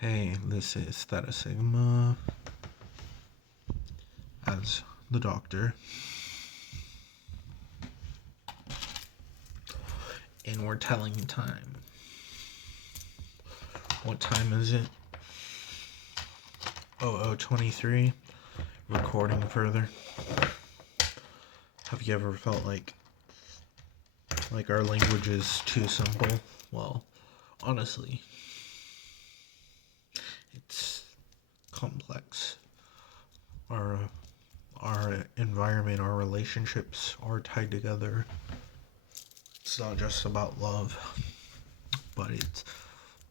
Hey, this is Theta Sigma as the doctor, and we're telling time. What time is it? 00:23. Recording further. Have you ever felt like our language is too simple? Well, honestly, it's complex. Our environment, our relationships are tied together. It's not just about love, but it's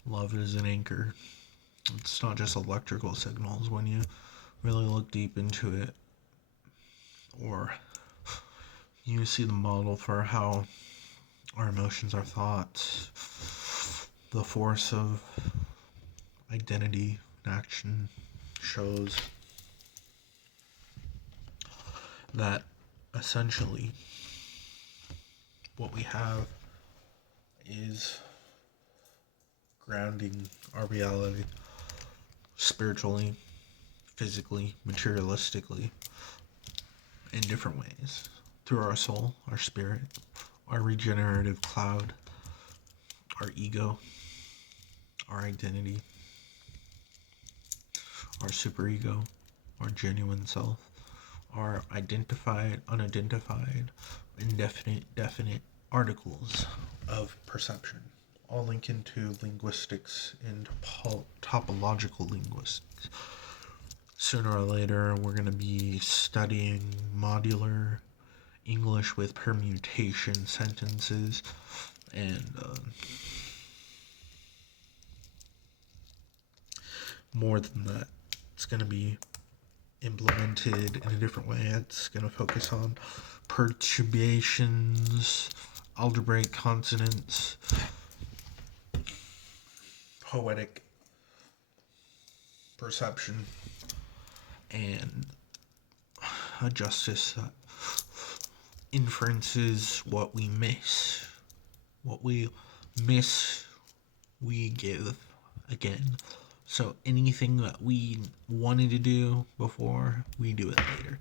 love is an anchor. It's not just electrical signals. When you really look deep into it, or you see the model for how our emotions, our thoughts, the force of identity and action shows that essentially what we have is grounding our reality spiritually, physically, materialistically, in different ways. Through our soul, our spirit, our regenerative cloud, our ego, our identity, our superego, our genuine self, our identified, unidentified, indefinite, definite articles of perception. All link into linguistics and topological linguistics. Sooner or later, we're going to be studying modular English with permutation sentences, and more than that, it's going to be implemented in a different way. It's going to focus on perturbations, algebraic consonants, poetic perception, and a justice that inferences what we miss. What we miss, we give again. So anything that we wanted to do before, we do it later.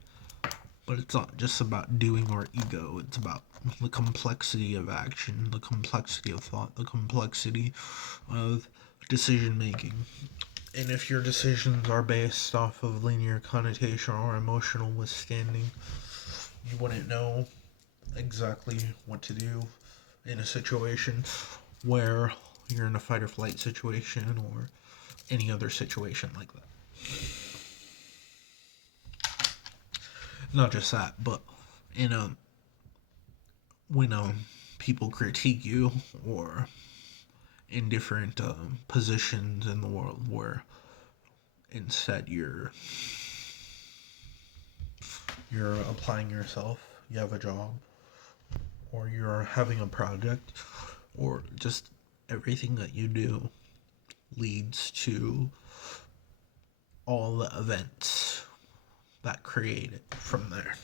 But it's not just about doing our ego. It's about the complexity of action, the complexity of thought, the complexity of decision making. And if your decisions are based off of linear connotation or emotional withstanding, you wouldn't know exactly what to do in a situation where you're in a fight or flight situation or any other situation like that. Not just that, but in a when people critique you, or in different positions in the world where instead you're applying yourself, you have a job, or you're having a project, or just everything that you do leads to all the events that create it from there.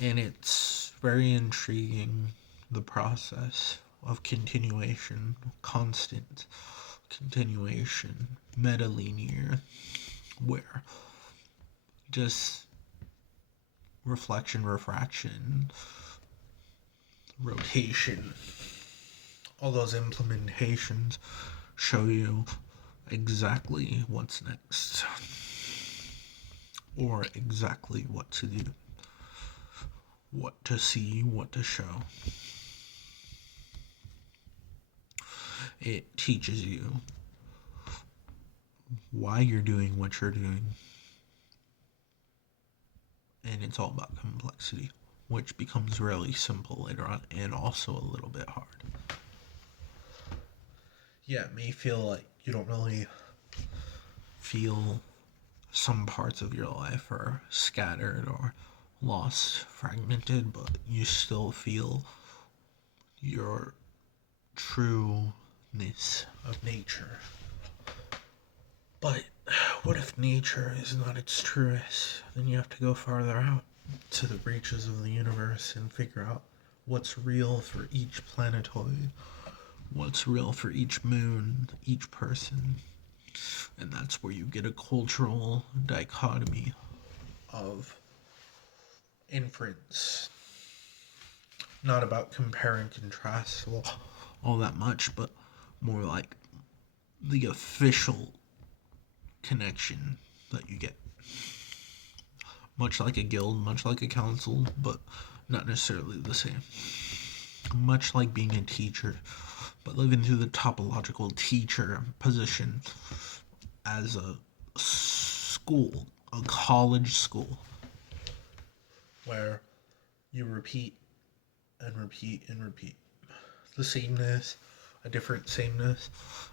And it's very intriguing, the process of continuation, constant continuation, metalinear, where just reflection, refraction, rotation, all those implementations show you exactly what's next, or exactly what to do, what to see, what to show. It teaches you why you're doing what you're doing, and it's all about complexity, which becomes really simple later on and also a little bit hard. Yeah, it may feel like you don't really feel some parts of your life are scattered or lost, fragmented, but you still feel your trueness of nature. But what if nature is not its truest? Then you have to go farther out to the reaches of the universe and figure out what's real for each planetoid, what's real for each moon, each person. And that's where you get a cultural dichotomy of inference. Not about compare and contrast all that much, but more like the official connection that you get. Much like a guild, much like a council, but not necessarily the same. Much like being a teacher, but living through the topological teacher position as a school, a college school, where you repeat and repeat and repeat the sameness, a different sameness,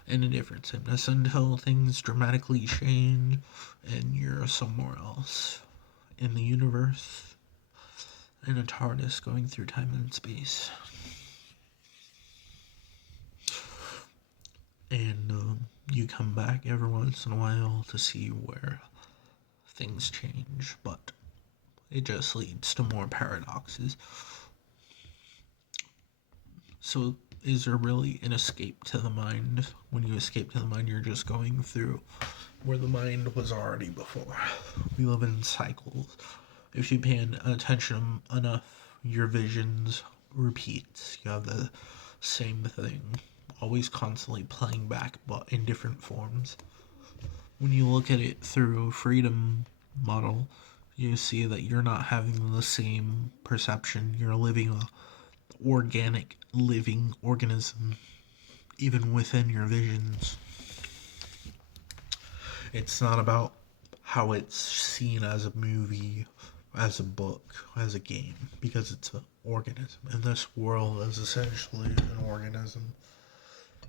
and a different sameness until things dramatically change and you're somewhere else in the universe in a TARDIS going through time and space. And you come back every once in a while to see where things change, but it just leads to more paradoxes. So, is there really an escape to the mind? When you escape to the mind, you're just going through where the mind was already before. We live in cycles. If you pay attention enough, your visions repeat. You have the same thing, always constantly playing back, but in different forms. When you look at it through freedom model, you see that you're not having the same perception. You're living a organic living organism even within your visions. It's not about how it's seen as a movie, as a book, as a game, because it's an organism. And this world is essentially an organism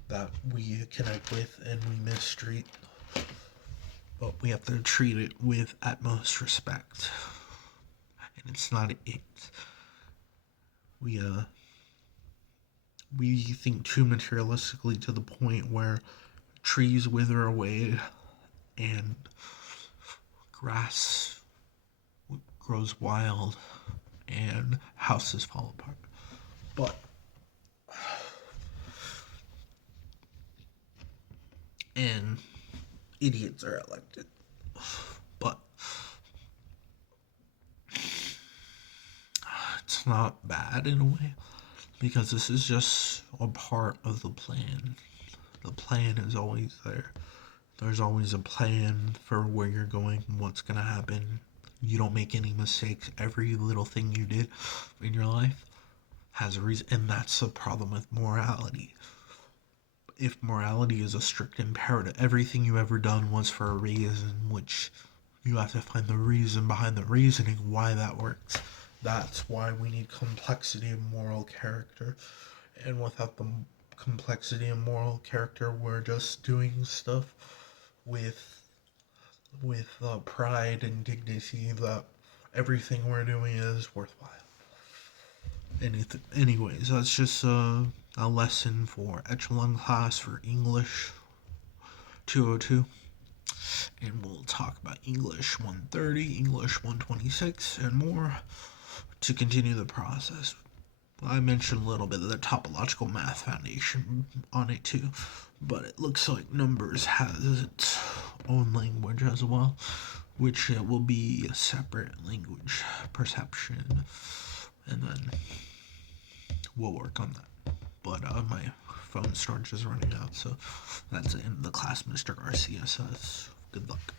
that we connect with and we mistreat. But we have to treat it with utmost respect. And it's not it. We think too materialistically to the point where trees wither away and grass grows wild and houses fall apart. But and idiots are elected. But it's not bad in a way, because this is just a part of the plan. The plan is always there. There's always a plan for where you're going and what's going to happen. You don't make any mistakes. Every little thing you did in your life has a reason, and that's the problem with morality. If morality is a strict imperative, everything you ever done was for a reason, which you have to find the reason behind the reasoning why that works. That's why we need complexity of moral character. And without the complexity of moral character, we're just doing stuff with pride and dignity that everything we're doing is worthwhile. Anyways, that's just a lesson for Echelon Class for English 202. And we'll talk about English 130, English 126, and more to continue the process. I mentioned a little bit of the topological math foundation on it too, but it looks like numbers has its own language as well, which will be a separate language perception, and then we'll work on that. But my phone storage is running out, so that's the end of the class, Mr. Garcia says. Good luck.